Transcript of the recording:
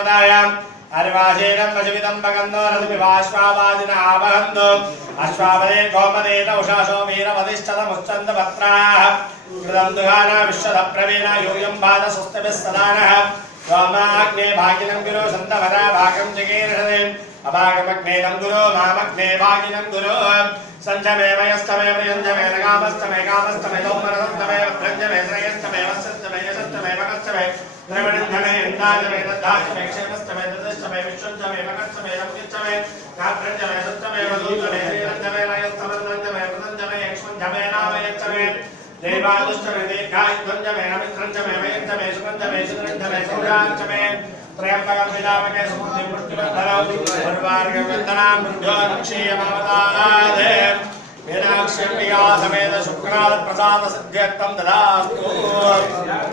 देवतायाम् अर्वाचेनं वशविदं भगन्नो रतिविवाश्वावादिन आवहन्तु अश्वावदे गोपदेन उषासो वीरवदिष्ठतमुश्चन्दपत्राः कृतं दुहाना विश्वदप्रवीण यूयं बाधसुस्तभिः सदानः सोमाग्ने भागिनं गुरो सन्तवरा भागं जगीर्षदे अभागमग्नेदं गुरो मामग्ने भागिनं गुरो सञ्चमे मयस्तमे प्रियञ्जमे नगामस्तमे कामस्तमे दौमरसन्तमे भ्रञ्जमे श्रेयस्तमे वत्सस्तमे यशस्तमे मकस्तमे द्रविणञ्जमे इन्दाजमे दद्धाजमे क्षेमस्तमे ददस्तमे विश्वञ्जमे मकस्तमे रम्यञ्जमे काभ्रञ्जमे सस्तमे वधूतमे श्रीरञ्जमे नयस्तमरञ्जमे प्रदञ्जमे यक्ष्मञ्जमे नामयच्छमे देवादुष्टमे दीर्घायुध्वञ्जमे नमित्रञ्जमे मयञ्जमे सुगन्धमे सुगन्धमे सौराञ्जमे त्र्यम्बकं विदामके सुमतिं पुष्टिवर्धनं सर्वार्घ्यवन्दनां मृद्यो नक्षीयमावताराधे मीनाक्ष्यम्बिका समेत शुक्राद प्रसाद सिद्ध्यर्थं ददास्तु